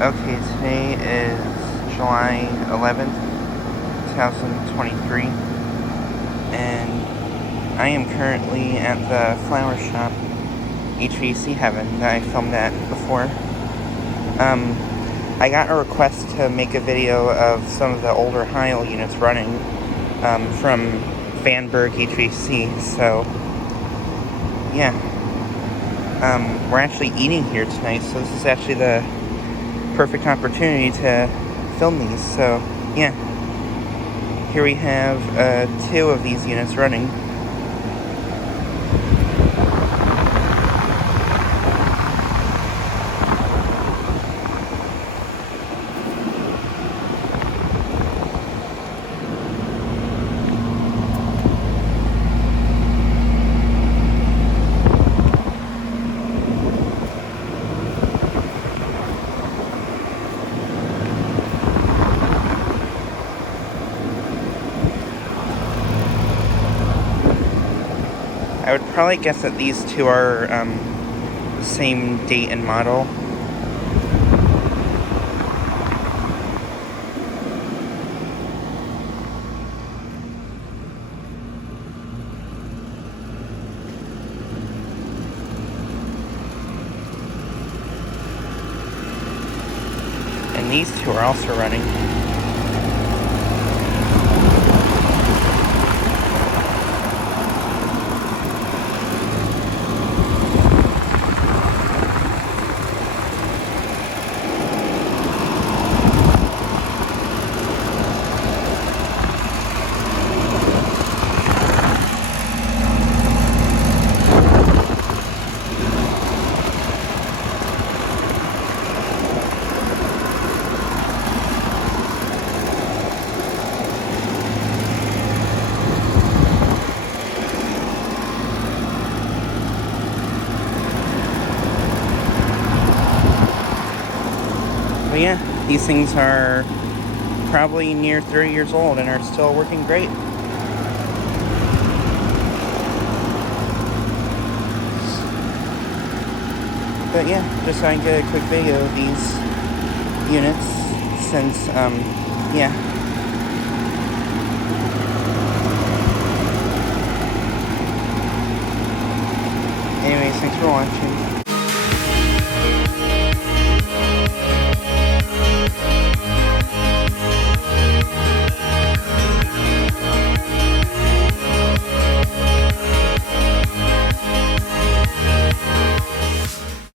Okay, today is July 11th, 2023, and I am currently at the Flower Shop HVAC Heaven that I filmed at before. I got a request to make a video of some of the older Heil units running from Vann Berg HVAC, so yeah. We're actually eating here tonight, so this is actually the perfect opportunity to film these. So yeah, here we have 2 of these units running. I would probably guess that these 2 are the same date and model. And these 2 are also running. But yeah, these things are probably near 30 years old and are still working great. But yeah, just so I can get a quick video of these units since, yeah. Anyways, thanks for watching.